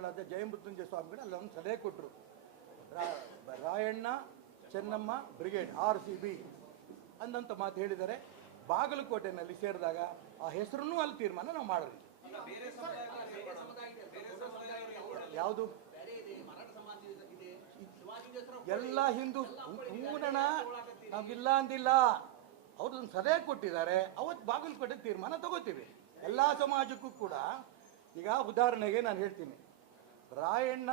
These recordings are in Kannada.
ಗಳಾದ ಜಯಮೃತ್ಯುಂಜಯ ಸ್ವಾಮಿಗಳು ಅಲ್ಲೊಂದು ಸಲಹೆ ಕೊಟ್ಟರು Rayanna, Chennamma, brigade, R C B. ಅಂದಂತ ಮಾತು ಹೇಳಿದರೆ ಬಾಗಲಕೋಟೆನಲ್ಲಿ ಸೇರಿದಾಗ ಆ ಹೆಸರನ್ನು ಅಲ್ಲಿ ತೀರ್ಮಾನ ನಾವು ಮಾಡಿದ್ವಿ. ಯಾವುದು? ಎಲ್ಲ ಹಿಂದೂ ಪೂರ್ಣ ನಾವಿಲ್ಲ ಅಂದಿಲ್ಲ. ಅವ್ರದ್ದೊಂದು ಸಲಹೆ ಕೊಟ್ಟಿದ್ದಾರೆ. ಅವತ್ತು ಬಾಗಲಕೋಟೆ ತೀರ್ಮಾನ ತಗೋತೀವಿ. ಎಲ್ಲ ಸಮಾಜಕ್ಕೂ ಕೂಡ. ಈಗ ಉದಾಹರಣೆಗೆ ನಾನು ಹೇಳ್ತೀನಿ. ರಾಯಣ್ಣ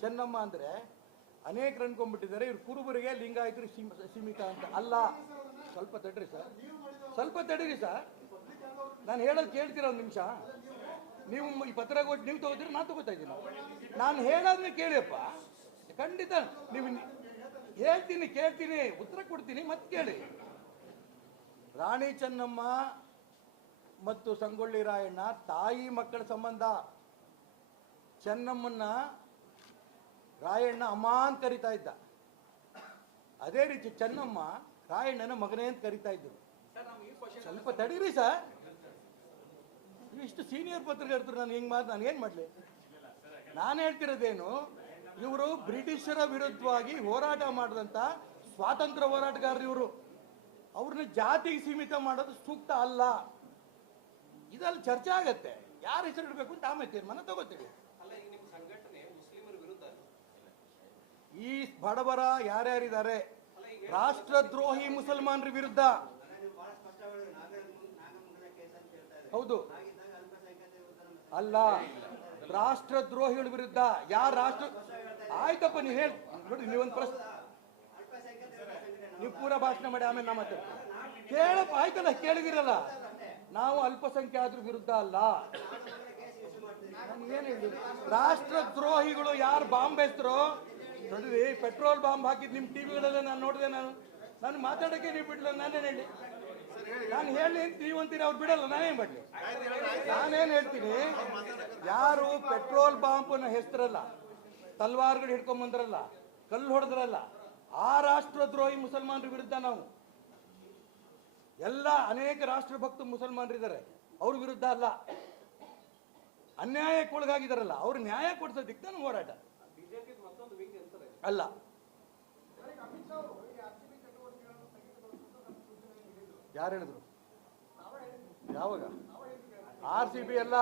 ಚೆನ್ನಮ್ಮ ಅಂದರೆ ಅನೇಕ ಅನ್ಕೊಂಡ್ಬಿಟ್ಟಿದ್ದಾರೆ ಇವ್ರು ಕುರುಬರಿಗೆ ಲಿಂಗಾಯತರು ಸೀಮ- ಸೀಮಿತ ಅಂತ. ಅಲ್ಲ, ಸ್ವಲ್ಪ ತಡ್ರಿ ಸರ್. ಸ್ವಲ್ಪ ತಡೀರಿ ಸರ್. ನಾನು ಹೇಳೋದು ಕೇಳ್ತೀರ ಒಂದು ನಿಮಿಷ? ನೀವು ಈ ಪತ್ರ ಕೊಟ್ಟು ನೀವು ತಗೋತೀರಿ, ನಾನು ತಗೋತಾ ಇದ್ದೀನಿ. ನಾನು ಹೇಳೋದನ್ನ ಕೇಳಿಯಪ್ಪ. ಖಂಡಿತ ನೀವು ಹೇಳ್ತೀನಿ, ಕೇಳ್ತೀನಿ, ಉತ್ತರ ಕೊಡ್ತೀನಿ ಮತ್ತೆ ಕೇಳಿ. ರಾಣಿ ಚೆನ್ನಮ್ಮ ಮತ್ತು ಸಂಗೊಳ್ಳಿ ರಾಯಣ್ಣ ತಾಯಿ ಮಕ್ಕಳ ಸಂಬಂಧ. ಚೆನ್ನಮ್ಮನ್ನ ರಾಯಣ್ಣ ಅಮ್ಮ ಅಂತ ಕರಿತಾ ಇದ್ದ. ಅದೇ ರೀತಿ ಚೆನ್ನಮ್ಮ ರಾಯಣ್ಣನ ಮಗನೇ ಅಂತ ಕರಿತಾ ಇದ್ದರು. ಸ್ವಲ್ಪ ತಡೀರಿ ಸರ್. ಇಷ್ಟು ಸೀನಿಯರ್ ಪತ್ರಕರ್ತರು ನಾನು ಹೆಂಗ್ ಮಾತು ನಾನು ಏನು ಮಾಡಲಿ? ನಾನು ಹೇಳ್ತಿರೋದೇನು ಇವರು ಬ್ರಿಟಿಷರ ವಿರುದ್ಧವಾಗಿ ಹೋರಾಟ ಮಾಡಿದಂಥ ಸ್ವಾತಂತ್ರ್ಯ ಹೋರಾಟಗಾರರು ಇವರು. ಅವ್ರನ್ನ ಜಾತಿಗೆ ಸೀಮಿತ ಮಾಡೋದು ಸೂಕ್ತ ಅಲ್ಲ. ಇದಲ್ಲಿ ಚರ್ಚೆ ಆಗತ್ತೆ. ಯಾರು ಹೆಸರು ಇಡಬೇಕು ಅಂತ ಆಮೇಲೆ ತೀರ್ಮಾನ ತಗೋತೀವಿ ಈ ಬಡವರ ಯಾರ್ಯಾರಿದ್ದಾರೆ? ರಾಷ್ಟ್ರದ್ರೋಹಿ ಮುಸಲ್ಮಾನರ ವಿರುದ್ಧ. ಹೌದು. ಅಲ್ಲ, ರಾಷ್ಟ್ರದ್ರೋಹಿಗಳ ವಿರುದ್ಧ. ಯಾರು ರಾಷ್ಟ್ರ? ಆಯ್ತಪ್ಪ, ನೀವು ಹೇಳಿ, ನೋಡಿ ನೀವೊಂದು ಪ್ರಶ್ನೆ ನೀವು ಪೂರ ಭಾಷಣ ಮಾಡಿ, ಆಮೇಲೆ ನಾ ಮತ್ತೆ ಕೇಳಪ್ಪ, ಆಯ್ತಲ್ಲ, ಕೇಳಿದಿರಲ್ಲ. ನಾವು ಅಲ್ಪಸಂಖ್ಯಾತರ ವಿರುದ್ಧ ಅಲ್ಲ. ರಾಷ್ಟ್ರದ್ರೋಹಿಗಳು ಯಾರು ಬಾಂಬ್ ಬೇಸ್ತರೋ ನೋಡ್ರಿ ಪೆಟ್ರೋಲ್ ಬಾಂಬ್ ಹಾಕಿದ್ ನಿಮ್ ಟಿವಿಗಳೆಲ್ಲ ನಾನು ನೋಡಿದೆ ನಾನು. ನಾನು ಮಾತಾಡಕ್ಕೆ ನೀವು ಬಿಡಲ್ಲ ನಾನೇನು ಹೇಳಿ? ನಾನು ಹೇಳಿ ಅಂತ ನೀವು ಅಂತೀರಿ, ಅವ್ರು ಬಿಡಲ್ಲ, ನಾನೇನ್ ಬಿಡ್ಲಿ? ನಾನೇನ್ ಹೇಳ್ತೀನಿ, ಯಾರು ಪೆಟ್ರೋಲ್ ಬಾಂಬ್ನ ಹೆಸರಲ್ಲ, ತಲ್ವಾರ್ಗಳು ಹಿಡ್ಕೊಂಡ್ ಬಂದ್ರಲ್ಲ, ಕಲ್ಲು ಹೊಡೆದ್ರಲ್ಲ, ಆ ರಾಷ್ಟ್ರದ್ರೋಹಿ ಮುಸಲ್ಮಾನರ ವಿರುದ್ಧ ನಾವು. ಎಲ್ಲ ಅನೇಕ ರಾಷ್ಟ್ರಭಕ್ತ ಮುಸಲ್ಮಾನರಿದ್ದಾರೆ ಅವ್ರ ವಿರುದ್ಧ ಅಲ್ಲ. ಅನ್ಯಾಯಕ್ಕೆ ಒಳಗಾಗಿದಾರಲ್ಲ, ಅವ್ರು ನ್ಯಾಯ ಕೊಡಿಸೋದಿಕ್ಕೆ ನಾನು ಹೋರಾಟ. ಅಲ್ಲ. ಯಾರು ಹೇಳಿದ್ರು? ಯಾವಾಗ? ಆರ್ ಸಿ ಬಿ ಅಲ್ಲ.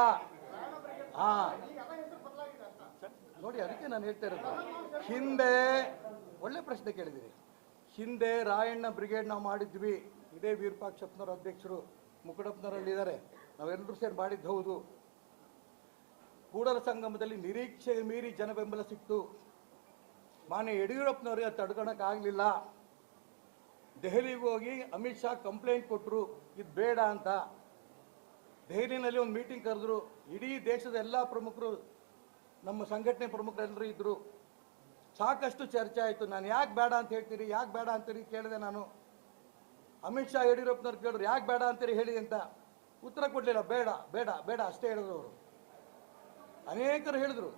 ಹಾ. ನೋಡಿ, ಅದಕ್ಕೆ ನಾನು ಹೇಳ್ತಾ ಇರೋದು. ಹಿಂದೆ, ಒಳ್ಳೆ ಪ್ರಶ್ನೆ ಕೇಳಿದಿರಿ ಹಿಂದೆ ರಾಯಣ್ಣ ಬ್ರಿಗೇಡ್ ನಾವು ಮಾಡಿದ್ವಿ. ಇದೇ ವೀರಪಾಕ್ಷಪ್ಪನವ್ರ ಅಧ್ಯಕ್ಷರು ಮುಕುಡಪ್ಪನವರಲ್ಲಿದ್ದಾರೆ ನಾವೆಲ್ಲರೂ ಸೇರಿ ಮಾಡಿದ್ದು ಹೌದು. ಕೂಡಲ ಸಂಗಮದಲ್ಲಿ ನಿರೀಕ್ಷೆ ಮೀರಿ ಜನ ಬೆಂಬಲ ಸಿಕ್ತು. ಮಾನ್ಯ ಯಡಿಯೂರಪ್ಪನವ್ರಿಗೆ ತಡ್ಕೊಳಕ್ಕಾಗಲಿಲ್ಲ ದೆಹಲಿಗೆ ಹೋಗಿ ಅಮಿತ್ ಶಾ ಕಂಪ್ಲೇಂಟ್ ಕೊಟ್ಟರು ಇದು ಬೇಡ ಅಂತ. ದೆಹಲಿನಲ್ಲಿ ಒಂದು ಮೀಟಿಂಗ್ ಕರೆದ್ರು, ಇಡೀ ದೇಶದ ಎಲ್ಲ ಪ್ರಮುಖರು, ನಮ್ಮ ಸಂಘಟನೆ ಪ್ರಮುಖರೆಲ್ಲರೂ ಇದ್ದರು ಸಾಕಷ್ಟು ಚರ್ಚೆ ಆಯಿತು, ನಾನು ಯಾಕೆ ಬೇಡ ಅಂತ ಹೇಳ್ತೀರಿ, ಯಾಕೆ ಬೇಡ ಅಂತೀರಿ ಕೇಳಿದೆ ನಾನು. ಅಮಿತ್ ಶಾ, ಯಡಿಯೂರಪ್ಪನವ್ರು ಕೇಳಿದ್ರು, ಯಾಕೆ ಬೇಡ ಅಂತೀರಿ ಹೇಳಿ ಅಂತ. ಉತ್ತರ ಕೊಡಲಿಲ್ಲ, ಬೇಡ ಬೇಡ ಬೇಡ ಅಷ್ಟೇ ಹೇಳಿದ್ರು ಅವರು. ಅನೇಕರು ಹೇಳಿದ್ರು,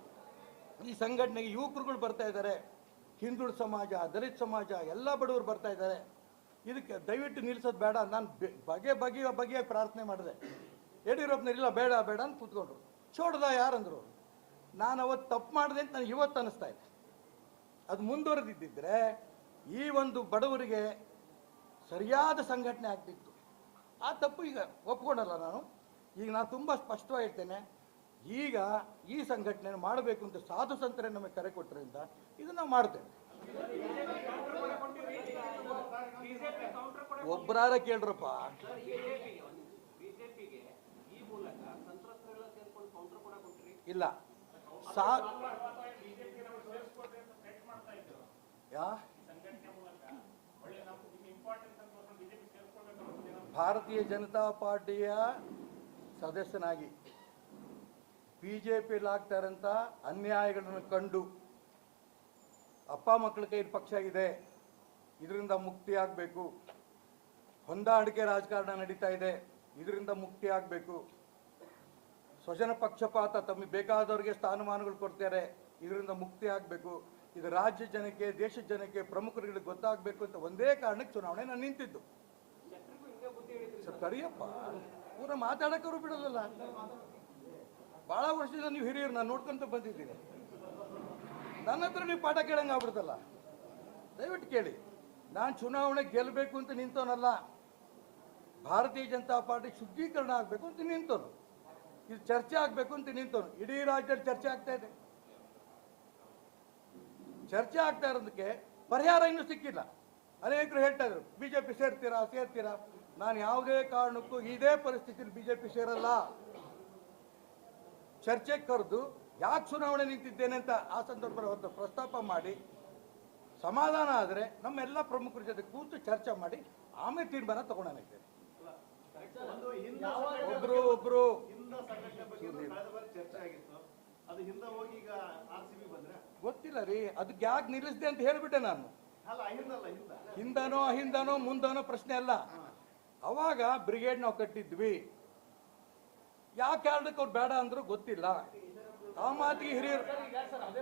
ಈ ಸಂಘಟನೆಗೆ ಯುವಕರುಗಳು ಬರ್ತಾ ಇದ್ದಾರೆ. ಹಿಂದುಳಿದ ಸಮಾಜ, ದಲಿತ ಸಮಾಜ, ಎಲ್ಲ ಬಡವರು ಬರ್ತಾ ಇದ್ದಾರೆ. ಇದಕ್ಕೆ ದಯವಿಟ್ಟು ನಿಲ್ಲಿಸೋದು ಬೇಡ ನಾನು ಬಗೆ ಬಗೆಯ ಬಗೆಯ ಪ್ರಾರ್ಥನೆ ಮಾಡಿದೆ. ಯಡಿಯೂರಪ್ಪನವ್ರು, ಇಲ್ಲ, ಬೇಡ ಬೇಡ ಅಂತ ಕೂತ್ಕೊಂಡ್ರು. ಚೋಡ್ದ ಯಾರಂದ್ರು, ನಾನು ಅವತ್ತು ತಪ್ಪು ಮಾಡಿದೆ ಅಂತ ನನಗೆ ಇವತ್ತು ಅನಿಸ್ತಾ ಇದೆ. ಅದು ಮುಂದುವರೆದಿದ್ದರೆ ಈ ಒಂದು ಬಡವರಿಗೆ ಸರಿಯಾದ ಸಂಘಟನೆ ಆಗ್ತಿತ್ತು. ಆ ತಪ್ಪು ಈಗ ಒಪ್ಕೊಂಡಲ್ಲ ನಾನು. ಈಗ ನಾನು ತುಂಬ ಸ್ಪಷ್ಟವಾಗಿ ಹೇಳ್ತೇನೆ. ಈಗ ಈ ಸಂಘಟನೆ ಮಾಡಬೇಕು ಅಂತ ಸಾಧು ಸಂತರೆ ನಮಗೆ ಕರೆ ಕೊಟ್ಟರಿಂದ ಇದನ್ನ ಮಾಡ್ತೇವೆ ಒಬ್ಬರಾರ ಕೇಳ್ರಪ್ಪ. ಇಲ್ಲ. ಸಾ ಭಾರತೀಯ ಜನತಾ ಪಾರ್ಟಿಯ ಸದಸ್ಯನಾಗಿ ಬಿ ಜೆ ಪಿಲಿ ಅನ್ಯಾಯಗಳನ್ನು ಕಂಡು ಅಪ್ಪ ಮಕ್ಕಳ ಕೈ ಪಕ್ಷ ಇದೆ ಇದರಿಂದ ಮುಕ್ತಿ ಆಗಬೇಕು. ಹೊಂದಾಣಿಕೆ ರಾಜಕಾರಣ ನಡೀತಾ ಇದೆ, ಇದರಿಂದ ಮುಕ್ತಿ ಆಗಬೇಕು. ಸ್ವಜನ ಪಕ್ಷಪಾತ ತಮಗೆ ಬೇಕಾದವ್ರಿಗೆ ಸ್ಥಾನಮಾನಗಳು ಕೊಡ್ತಾರೆ, ಇದರಿಂದ ಮುಕ್ತಿ ಆಗಬೇಕು. ಇದು ರಾಜ್ಯ ಜನಕ್ಕೆ ದೇಶದ ಜನಕ್ಕೆ, ಪ್ರಮುಖರಿಗೆ ಗೊತ್ತಾಗಬೇಕು ಅಂತ ಒಂದೇ ಕಾರಣಕ್ಕೆ ಚುನಾವಣೆ ನಾನು ನಿಂತಿದ್ದು. ಸರಿಯಪ್ಪ ಪೂರ ಮಾತಾಡಕ್ಕವರು ಬಿಡಲ್ಲ ಭಾಳ ವರ್ಷದಿಂದ ನೀವು ಹಿರಿಯರು, ನಾನು ನೋಡ್ಕೊಂತ ಬಂದಿದ್ದೀನಿ. ನನ್ನ ಹತ್ರ ನೀವು ಪಾಠ ಕೇಳಂಗ ಆಗ್ಬಿಡ್ತಲ್ಲ. ದಯವಿಟ್ಟು ಕೇಳಿ. ನಾನು ಚುನಾವಣೆ ಗೆಲ್ಲಬೇಕು ಅಂತ ನಿಂತವನಲ್ಲ. ಭಾರತೀಯ ಜನತಾ ಪಾರ್ಟಿ ಶುದ್ಧೀಕರಣ ಆಗಬೇಕು ಅಂತ ನಿಂತವನು ಇದು ಚರ್ಚೆ ಆಗಬೇಕು ಅಂತ ನಿಂತವನು ಇಡೀ ರಾಜ್ಯದಲ್ಲಿ ಚರ್ಚೆ ಆಗ್ತಾ ಇದೆ. ಚರ್ಚೆ ಆಗ್ತಾ ಇರೋದಕ್ಕೆ ಪರಿಹಾರ ಇನ್ನೂ ಸಿಕ್ಕಿಲ್ಲ. ಅನೇಕರು ಹೇಳ್ತಾ ಇದ್ರು ಬಿಜೆಪಿ ಸೇರ್ತೀರಾ ಸೇರ್ತೀರಾ? ನಾನು ಯಾವುದೇ ಕಾರಣಕ್ಕೂ ಇದೇ ಪರಿಸ್ಥಿತಿಯಲ್ಲಿ ಬಿಜೆಪಿ ಸೇರಲ್ಲ. ಚರ್ಚೆಗೆ ಕರೆದು ಯಾಕೆ ಚುನಾವಣೆ ನಿಂತಿದ್ದೇನೆ ಅಂತ ಆ ಸಂದರ್ಭದಲ್ಲಿ ಹೊರತು ಪ್ರಸ್ತಾಪ ಮಾಡಿ ಸಮಾಧಾನ ಆದರೆ ನಮ್ಮೆಲ್ಲ ಪ್ರಮುಖರ ಜೊತೆ ಕೂತು ಚರ್ಚೆ ಮಾಡಿ ಆಮೇಲೆ ತೀರ್ಮಾನ ತಗೊಂಡಿದ್ದೇನೆ ಒಂದು ಹಿಂದ ಒಬ್ರು ಒಬ್ರು. ಹಿಂದ ಸಂಘಟನೆ ಬಗ್ಗೆ ಕಳೆದ ಬಾರಿ ಚರ್ಚೆ ಆಗಿತ್ತು. ಅದು ಹಿಂದೆ ಹೋಗಿ ಈಗ ಆರ್ ಬಂದ್ರೆ? ಗೊತ್ತಿಲ್ಲ ರೀ ಅದಕ್ಕೆ ಯಾಕೆ ನಿಲ್ಲಿಸಿದೆ ಅಂತ ಹೇಳಿಬಿಟ್ಟೆ ನಾನು. ಹಿಂದನೋ ಅಹಿಂದನೋ ಮುಂದನೋ ಪ್ರಶ್ನೆ ಅಲ್ಲ. ಅವಾಗ ಬ್ರಿಗೇಡ್ ನಾವು ಕಟ್ಟಿದ್ವಿ. ಯಾವ ಕಾರಣಕ್ಕೆ ಅವ್ರು ಬೇಡ ಅಂದ್ರು ಗೊತ್ತಿಲ್ಲ. ಆ ಮಾತಿಗೆ ಹಿರಿಯರು ಅದೇ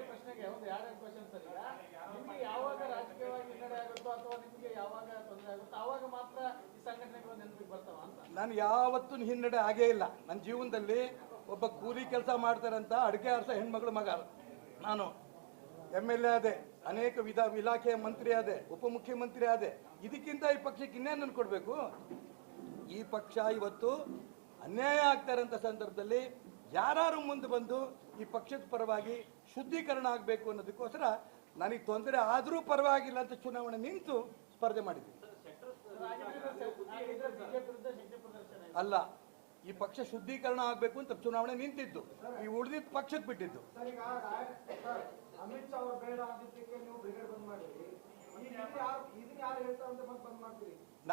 ನಾನು ಯಾವತ್ತೂ ಹಿನ್ನಡೆ ಆಗೇ ಇಲ್ಲ. ನನ್ನ ಜೀವನದಲ್ಲಿ ಒಬ್ಬ ಕೂಲಿ ಕೆಲಸ ಮಾಡ್ತಾರಂತ ಅಡಿಕೆ ಅರ್ಸ ಹೆಣ್ಮಗಳು ಮಗ. ನಾನು ಎಂ ಎಲ್ ಎ ಆದೆ ಅನೇಕ ವಿಧ ಇಲಾಖೆಯ ಮಂತ್ರಿ ಆದೆ ಉಪಮುಖ್ಯಮಂತ್ರಿ ಆದೆ. ಇದಕ್ಕಿಂತ ಈ ಪಕ್ಷಕ್ಕೆ ಇನ್ನೇನು ಕೊಡಬೇಕು? ಈ ಪಕ್ಷ ಇವತ್ತು ಅನ್ಯಾಯ ಆಗ್ತಾ ಇರೋಂಥ ಸಂದರ್ಭದಲ್ಲಿ ಯಾರು ಮುಂದೆ ಬಂದು ಈ ಪಕ್ಷದ ಪರವಾಗಿ ಶುದ್ಧೀಕರಣ ಆಗಬೇಕು ಅನ್ನೋದಕ್ಕೋಸ್ಕರ ನನಗೆ ತೊಂದರೆ ಆದರೂ ಪರವಾಗಿಲ್ಲ ಅಂತ ಚುನಾವಣೆ ನಿಂತು ಸ್ಪರ್ಧೆ ಇದೆ. ಅಲ್ಲ ಈ ಪಕ್ಷ ಶುದ್ಧೀಕರಣ ಆಗಬೇಕು ಅಂತ ಚುನಾವಣೆ ನಿಂತಿದ್ದು. ಈ ಉಳಿದಿದ್ದ ಪಕ್ಷಕ್ಕೆ ಬಿಟ್ಟಿದ್ದು.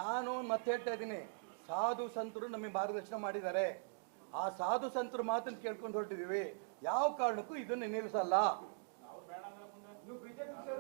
ನಾನು ಮತ್ತೆ ಹೇಳ್ತಾ ಇದ್ದೀನಿ. ಸಾಧು ಸಂತರು ನಮಗೆ ಮಾರ್ಗದರ್ಶನ ಮಾಡಿದ್ದಾರೆ. ಆ ಸಾಧು ಸಂತರು ಮಾತನ್ನು ಕೇಳ್ಕೊಂಡು ಹೊರಟಿದ್ದೀವಿ. ಯಾವ ಕಾರಣಕ್ಕೂ ಇದನ್ನು ನಿಲ್ಲಿಸಲ್ಲ.